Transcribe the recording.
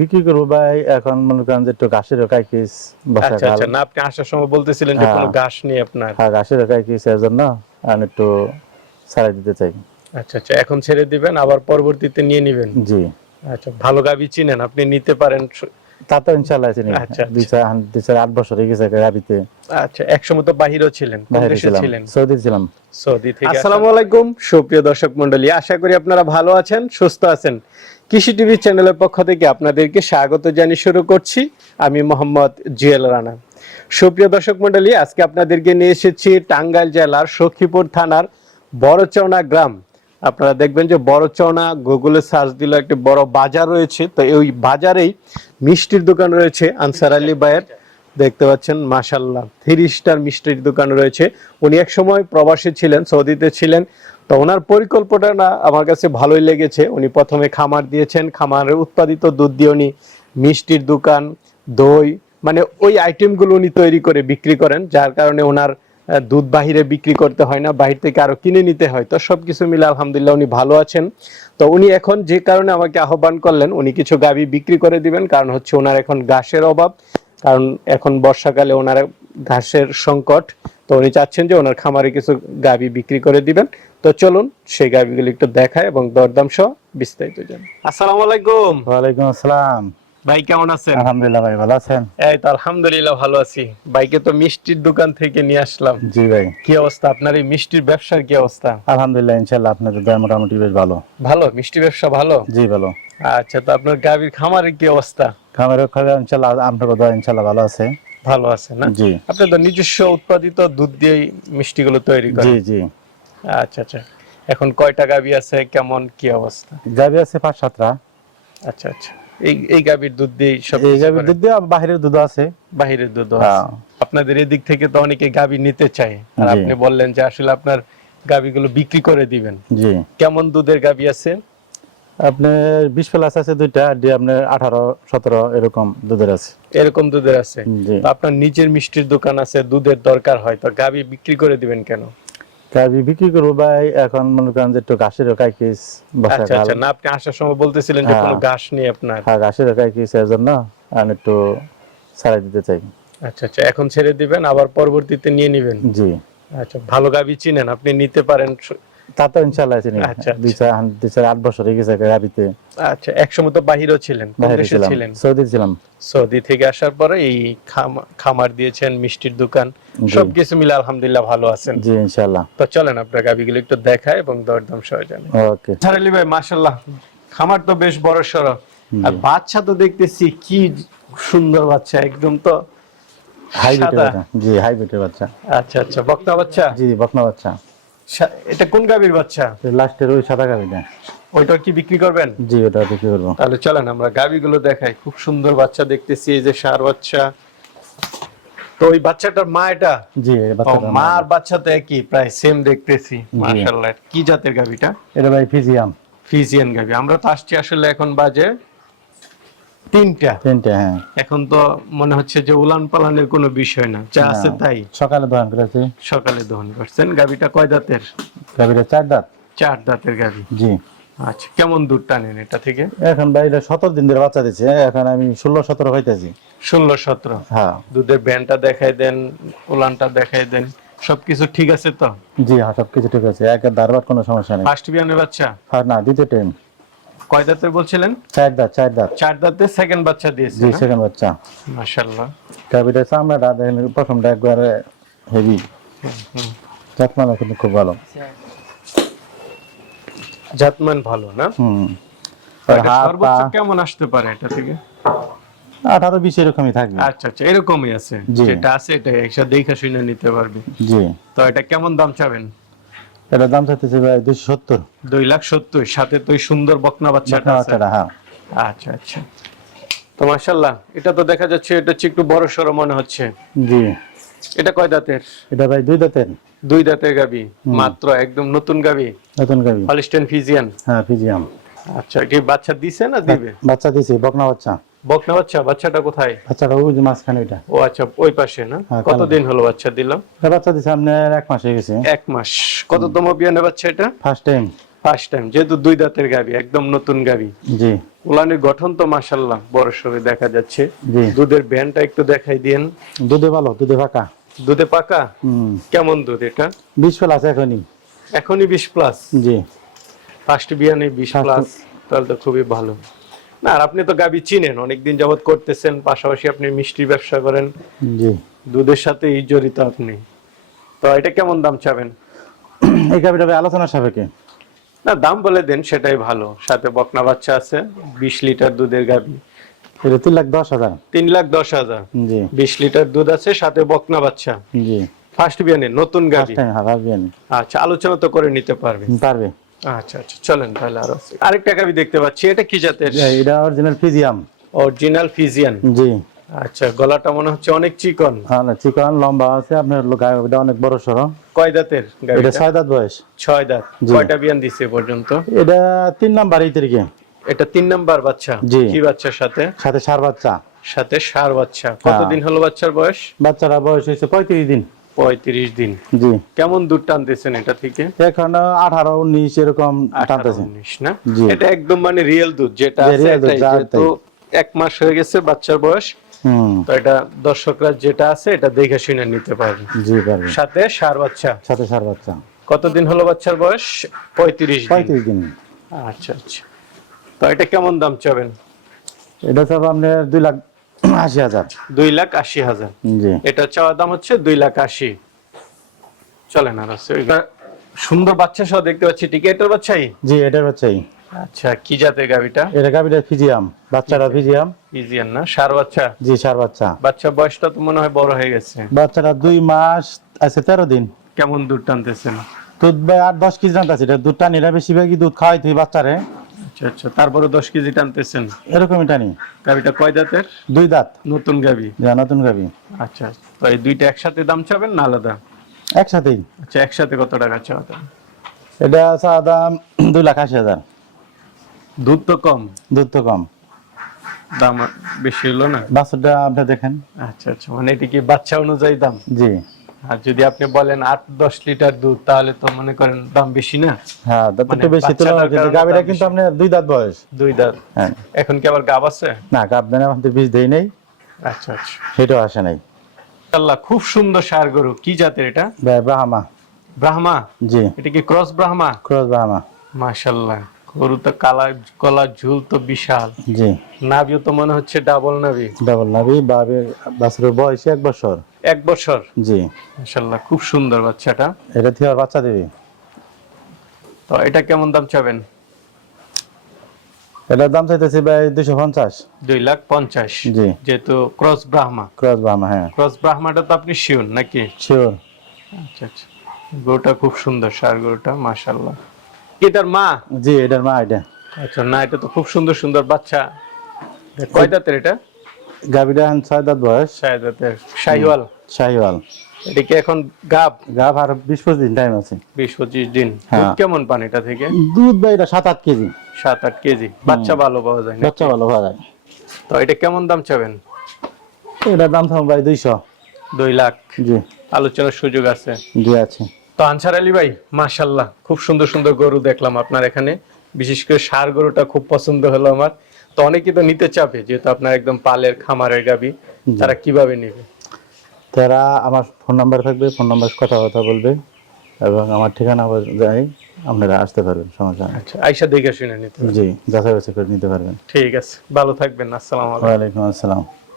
বিক্রি করব ভাই এখন মনে করেন যে একটু ঘাসের কাইকিস আচ্ছা আচ্ছা না আপনি আসার সময় বলতেছিলেন যে হ্যাঁ। কোনো ঘাস নেই আপনার। হ্যাঁ ঘাসের কাইকিস এর জন্য আমি একটু ছাড়াই দিতে চাই। আচ্ছা আচ্ছা এখন ছেড়ে দিবেন আবার পরবর্তীতে নিয়ে নেবেন। জি। আচ্ছা ভালো গাবি চিনেন আপনি নিতে পারেন তা তো ইনশাল্লাহ চিনি আচ্ছা, দুই চার দুই চার আট বছর হয়ে গেছে গাবিতে আচ্ছা একসময় তো বাহিরও ছিলেন কোন দেশে ছিলেন। সৌদি ছিলাম। সৌদি থেকে আসসালামু আলাইকুম সুপ্রিয় দর্শক মণ্ডলী আশা করি আপনারা ভালো আছেন সুস্থ আছেন। কৃষি টিভি চ্যানেলের পক্ষ থেকে আপনাদেরকে স্বাগত জানিয়ে শুরু করছি। আমি মোহাম্মদ জুয়েল রানা। সুপ্রিয় দর্শক মণ্ডলী আজকে আপনাদেরকে নিয়ে এসেছি টাঙ্গাইল জেলার সখীপুর থানার বড়চৌনা গ্রাম। আপনারা দেখবেন যে বড়চৌনা গুগলে সার্চ দিলে একটি বড় বাজার রয়েছে। তো ওই বাজারেই মিষ্টির দোকান রয়েছে আনসার আলী ভাইয়ের। দেখতে পাচ্ছেন মাশাল্লাহ থ্রি স্টার মিষ্টির দোকান রয়েছে। উনি এক সময় প্রবাসী ছিলেন, সৌদিতে ছিলেন। তো ওনার পরিকল্পনাটা আমার কাছে ভালোই লেগেছে। উনি প্রথমে খামার দিয়েছেন খামারের উৎপাদিত দুধ দিয়ে উনি মিষ্টির দোকান, দই মানে ওই আইটেমগুলো উনি তৈরি করে বিক্রি করেন, যার কারণে ওনার দুধ বাহিরে বিক্রি করতে হয় না বাহির থেকে আরও কিনে নিতে হয়। তো সবকিছু মিলে আলহামদুলিল্লাহ উনি ভালো আছেন। তো উনি এখন যে কারণে আমাকে আহ্বান করলেন উনি কিছু গাবি বিক্রি করে দিবেন কারণ হচ্ছে ওনার এখন ঘাসের অভাব। কারণ এখন বর্ষাকালে ওনার ঘাসের সংকট। তো উনি চাচ্ছেন যে ওনার খামারে কিছু গাবি বিক্রি করে দিবেন। তো চলুন সেই গাবিগুলো একটু দেখায় এবং দরদাম সহ বিস্তারিত জানি। আসসালামু আলাইকুম। ওয়ালাইকুম আসসালাম। ভাই কেমন আছেন? আলহামদুলিল্লাহ ভাই ভালো আছেন? এই তো আলহামদুলিল্লাহ ভালো আছি। বাইকে তো মিষ্টির দোকান থেকে নিয়ে আসলাম। জি ভাই। কি অবস্থা? আপনার এই মিষ্টির ব্যবসার কি অবস্থা? আলহামদুলিল্লাহ ইনশাল্লাহ আপনাদের দয়া মোটামুটি বেশ ভালো। ভালো? মিষ্টি ব্যবসা ভালো? জি ভালো। আচ্ছা তো আপনার গাভীর খামারের কি অবস্থা? খামারের খাবার ইনশাল্লাহ আপনার দয়া ইনশাল্লাহ ভালো আছে। ভালো আছে না? জি। আপনি তো নিজস্ব উৎপাদিত দুধ দিয়েই মিষ্টিগুলো তৈরি করেন। জি জি। আচ্ছা আচ্ছা। এখন কয়টা গাভী আছে? কেমন? কি অবস্থা? গাবি আছে পাঁচ সাতটা। আচ্ছা আচ্ছা। এই এই গাভীর দুধ দিয়ে সব এই করেন? দুধ দিয়ে বাহিরের দুধ আছে। বাহিরের দুধ হ্যাঁ। আপনাদের এদিক থেকে তো অনেকে গাভী নিতে চায়। আর আপনি বললেন যে আসলে আপনার গাভীগুলো বিক্রি করে দিবেন। জি। কেমন দুধের গাভী আছে? আপনার বিশ প্লাস আছে দুইটা দিয়ে আপনার আঠারো সতেরো এরকম দুধের আছে। এরকম দুধের আছে। আপনার নিজের মিষ্টির দোকান আছে দুধের দরকার হয় তো গাভী বিক্রি করে দিবেন কেন? বিক্রি করব ভাই। এখন মনে করেন যে একটু ঘাসের কাইকিস আচ্ছা আচ্ছা না আপনি আসার সময় বলতেছিলেন যে হ্যাঁ। কোনো ঘাস নিয়ে আপনার। হ্যাঁ ঘাসের কাইকিস এর জন্য আমি একটু ছাড়াই দিতে চাই। আচ্ছা আচ্ছা এখন ছেড়ে দিবেন আবার পরবর্তীতে নিয়ে নেবেন? জি। আচ্ছা ভালো গাভী চিনেন আপনি নিতে পারেন তা তো ইনশাল্লাহ চিনি। আচ্ছা, দুই চার দুই চার আট বছর হয়ে গেছে গাবিতে আচ্ছা একসময় তো বাহিরও ছিলেন কোন দেশে ছিলেন? সৌদি ছিলাম। সৌদি থেকে আসার পরে এই খামা- খামার দিয়েছেন মিষ্টির দোকান। সবকিছু মিলে আলহামদুলিল্লাহ ভালো আছেন। জি ইনশাল্লাহ তো চলেন আপনার গাভীগুলো একটু দেখায় এবং দরদাম সহ জানি। ওকে। ছাড়ালি ভাই মাশাল্লাহ খামার তো বেশ বড় সড়ো আর বাচ্চা তো দেখতেছি কি সুন্দর বাচ্চা একদম তো হাইব্রিডের সাদা। বাচ্চা। জি হাইব্রিডের বাচ্চা। আচ্ছা আচ্ছা বক্তা বাচ্চা? জি বকনা বাচ্চা। এটা কোন গাভীর বাচ্চা? লাস্টের ওই সাদা গাবিটা ওইটা কি বিক্রি করবেন? জি ওটা বিক্রি করব। তাহলে চলেন আমরা গাভীগুলো দেখাই। খুব সুন্দর বাচ্চা দেখতেছি এই যে সার বাচ্চা। তো ওই বাচ্চাটার মা এটা? জি মা। আর বাচ্চা তো একই প্রায় সেম দেখতেছি মাশাআল্লাহ। কি জাতের গাভীটা? এটা ভাই ফিজিয়াম। ফিজিয়ান গাভী। আমরা তো আসছি আসলে এখন বাজে তিনটা। তিনটে হ্যাঁ। এখন তো মনে হচ্ছে যে উলান পালানের কোনো বিষয় না যা আছে তাই। সকালে দোকান করেছি। সকালে দহন করছেন। গাভীটা কয় দাঁতের? গাবিটা চার দাঁত। চার দাঁতের গাভী। জি। আচ্ছা কেমন দুধ টানেন এটা থেকে? এখন এটা সতেরো দিন ধরে বাচ্চা দিচ্ছে এখন আমি ষোলো সতেরো হইতেছি। ষোলো সতেরো? হ্যাঁ। দুধের ব্যানটা দেখাই দেন উলানটা দেখাই দেন। সবকিছু ঠিক আছে তো? জি হ্যাঁ সব কিছু ঠিক আছে। একের দারবার কোনো সমস্যা নেই। ফার্স্ট বিয়ানের বাচ্চা? আর না দ্বিতীয় টাইম কয় দাঁতের বলছিলেন চার দাঁত চার দাঁত। চার দাঁতের সেকেন্ড বাচ্চা দিয়েছে জি সেকেন্ড বাচ্চা। মাশাল্লাহ গাবিটা চামড়াটা দেখেন প্রথমটা একবারে হেভি জাতমানও কিন্তু খুব ভালো। জাতমান ভালো না? হুম। সর্বোচ্চ কেমন আসতে পারে এটা থেকে? আঠারো বিশ এরকমই থাকবে। আচ্ছা আচ্ছা এরকমই আছে। যেটা আছে এটা একসাথে দেখে শুনে নিতে পারবে। জি। তো এটা কেমন দাম চাবেন? এটা দাম চাইতেছে ভাই দুশো সত্তর। দুই লাখ সত্তর সাথে তো সুন্দর বকনা বাচ্চাটা বাচ্চাটা হ্যাঁ। আচ্ছা আচ্ছা। তো মাশাল্লাহ এটা তো দেখা যাচ্ছে এটা হচ্ছে একটু বড় সড়ো মনে হচ্ছে। জি। এটা কয় দাঁতের? এটা ভাই দুই দাঁতের। দুই দাঁতের গাবি। মাত্র একদম নতুন গাবি? নতুন গাবি। হলিস্টেন ফিজিয়ান হ্যাঁ ফিজিয়াম আচ্ছা কি বাচ্চা দিছে না দিবে? বাচ্চা দিছে বকনা বাচ্চা। বকনা বাচ্চা বাচ্চাটা কোথায়? বাচ্চাটা ওই যে মাঝখানে ওইটা। ও আচ্ছা ওই পাশে না? হ্যাঁ, কতদিন হলো বাচ্চা দিলাম? বাচ্চা দিছে আপনার এক মাস হয়ে গেছে। এক মাস। কততম বিয়ানে বাচ্চা এটা? ফার্স্ট টাইম ফার্স্ট টাইম যেহেতু দুই দাঁতের গাবি একদম নতুন গাবি। জি। উলানের গঠন তো মাশাল্লাহ বড় সড়ো দেখা যাচ্ছে। দুধের ব্যান্ডটা একটু দেখাই দিন দুধে ভালো দুধে ফাঁকা। দুধে পাকা? হুম। কেমন দুধ এটা? ফেল আছে এখনই। এখনই বিশ প্লাস জি। ফার্স্ট বিয়ানে বিশ প্লাস তাহলে তো খুবই ভালো। না আর আপনি তো গাবি চিনেন অনেকদিন যাবত করতেছেন পাশাপাশি আপনি মিষ্টির ব্যবসা করেন। জি। দুধের সাথে এই জড়িত আপনি। তো এটা কেমন দাম চাবেন? এই ভাই আলোচনা সাপেক্ষে। না দাম বলে দেন সেটাই ভালো। সাথে বকনা বাচ্চা আছে বিশ লিটার দুধের গাবি। এটা তিন লাখ দশ হাজার। তিন লাখ দশ হাজার। জি। বিশ লিটার দুধ আছে সাথে বকনা বাচ্চা। জি। ফার্স্ট বিয়ানে নতুন গাবি। ফার্স্ট টাইম আচ্ছা আলোচনা তো করে নিতে পারবে পারবে। আচ্ছা আচ্ছা চলেন তাহলে আরও। আরেকটা গাবি দেখতে পাচ্ছি এটা কি জাতের? এটা অরিজিনাল ফিজিয়াম অরিজিনাল ফিজিয়ান জি। আচ্ছা গলাটা মনে হচ্ছে অনেক চিকন। হ্যাঁ চিকন লম্বা আছে আপনার অনেক বড় সড়ো কয় দাঁতের এটা ছয় দাঁত বয়স। ছয় দাঁত। কয়টা বিয়ান দিছে পর্যন্ত? এটা তিন নাম্বার এই তারিখে। এটা তিন নাম্বার বাচ্চা? জি। কি বাচ্চার সাথে? সাথে সার বাচ্চা। সাথে সার বাচ্চা। হ্যাঁ। কতদিন হলো বাচ্চার বয়স? বাচ্চারা বয়স হয়েছে পঁয়ত্রিশ দিন। পঁয়ত্রিশ দিন। জি। কেমন দুধ টানতেছেন এটা থেকে? এখন আঠারো উনিশ এরকম আঠারো, টানতেছে উনিশ না। এটা একদম মানে রিয়েল দুধ যেটা যেহেতু এক মাস হয়ে গেছে বাচ্চার বয়স। হুম। তো এটা দর্শকরা যেটা আছে এটা দেখে শুনে নিতে পারবে জি পারবে সাথে সার বাচ্চা। সাথে সার বাচ্চা। কতদিন হলো বাচ্চার বয়স? পঁয়ত্রিশ দিন। পঁয়ত্রিশ দিন। আচ্ছা আচ্ছা। তো এটা কেমন দাম চাবেন? এটা সব আপনার দুই লাখ আশি হাজার। দুই লাখ আশি হাজার। জি। এটা চাওয়া দাম হচ্ছে দুই লাখ আশি। চলেন আর সুন্দর বাচ্চা সহ দেখতে পাচ্ছি। টিকেটের বাচ্চাই? জি এটার বাচ্চাই। আচ্ছা কি জাতের গাবিটা এটা গাভিটা ফিজিয়াম। বাচ্চারা ফিজিয়াম। ইজিয়ান না? সার বাচ্চা? জি সার বাচ্চা। বাচ্চা বয়সটা তো মনে হয় বড় হয়ে গেছে। বাচ্চাটা দুই মাস আছে তেরো দিন। কেমন দুধ টানতেছেন? দুধ ভাই আট দশ কেজি জানতেছে এটা দুধ টানি বেশিরভাগই দুধ খাওয়াই তুই বাচ্চারে। আচ্ছা আচ্ছা। তারপরে দশ কেজি টানতেছেন? এরকমই টানি। গাবিটা কয় দাঁতের? দুই দাঁত। নতুন গাবি? যা নতুন গাভি আচ্ছা তো এই দুইটা একসাথে দাম চাবেন না আলাদা? একসাথেই। আচ্ছা একসাথে কত টাকা চাওয়া দাম? এটা চা দাম দুই লাখ আশি হাজার। দুধ তো কম। দুধ তো কম। দাম বেশি হলো না? বাছুরটা আপনি দেখেন। আচ্ছা আচ্ছা। মানে এটা কি বাচ্চা অনুযায়ী দাম? জি। আর যদি আপনি বলেন আট দশ লিটার দুধ তাহলে তো মনে করেন দাম বেশি না। হ্যাঁ মানে একটু বেশি তো দাম কিন্তু বেশি। আপনার দুই দাঁত বয়স। দুই দাঁত। হ্যাঁ। এখন কি আবার গাব আছে? না গাব দেন আমাদের বীজ দেই নেই। আচ্ছা আচ্ছা। সেটাও আসে নাই। আল্লাহ খুব সুন্দর সার গরু। কি জাতের এটা? ব্রাহ্মা। ব্রাহ্মা? জি। এটা কি ক্রস ব্রাহ্মা? ক্রস ব্রাহ্মা। মাশাল্লাহ গরু তো কালা কলা ঝুল তো বিশাল। জি। নাভিও তো মনে হচ্ছে ডাবল নাভি। ডাবল নাবি বাবে বাছুরের বয়স এক বছর। এক বছর? জি। মাশাল্লাহ খুব সুন্দর বাচ্চাটা। এটা থেকে আর বাচ্চা দেবে? তো এটা কেমন দাম চাবেন? এটার দাম চাইতেছি ভাই দুশো পঞ্চাশ। দুই লাখ পঞ্চাশ। জি। যেহেতু ক্রস ব্রাহ্মা। ক্রস ব্রাহ্মা হ্যাঁ। ক্রস ব্রাহ্মাটা তো আপনি শিওর নাকি? শিওর। আচ্ছা আচ্ছা। গরুটা খুব সুন্দর সার গরুটা মাশাল্লাহ তার মা? জি এটার মা এটা। আচ্ছা না এটা তো খুব সুন্দর সুন্দর বাচ্চা। কয় দাঁতের এটা? গাভিটা এখন ছয় দাঁত বয়স। ছয় দাঁতের। শাহিওয়াল। শাহিওয়াল। এটা এখন গাব? গাভ আর বিশ পঁচিশ দিন টাইম আছে। বিশ পঁচিশ দিন। হ্যাঁ। কেমন পান এটা থেকে? দুধ ভাই এটা সাত আট কেজি। সাত আট কেজি। বাচ্চা ভালো পাওয়া যায় বাচ্চা ভালো পাওয়া যায়। তো এটা কেমন দাম চাবেন? এটার দাম থাকবে ভাই দুইশো। দুই লাখ। জি। আলোচনার সুযোগ আছে। জি আছে। তো আনসার আলী ভাই মাশাল্লাহ খুব সুন্দর সুন্দর গরু দেখলাম আপনার এখানে। বিশেষ করে সার গরুটা খুব পছন্দ হলো আমার। তো অনেকেই তো নিতে চাবে যেহেতু আপনার একদম পালের খামারের গাবি। তারা কীভাবে নেবে? তারা আমার ফোন নাম্বার থাকবে ফোন নাম্বার কথা কথা বলবে এবং আমার ঠিকানা যাই আপনারা আসতে পারবেন সমস্যা নেই। আচ্ছা আইসা দেখে শুনে নিতে। জি যাচাই বাছাই করে নিতে পারবেন। ঠিক আছে ভালো থাকবেন আসসালামু আলাইকুম। ওয়ালাইকুম আসসালাম।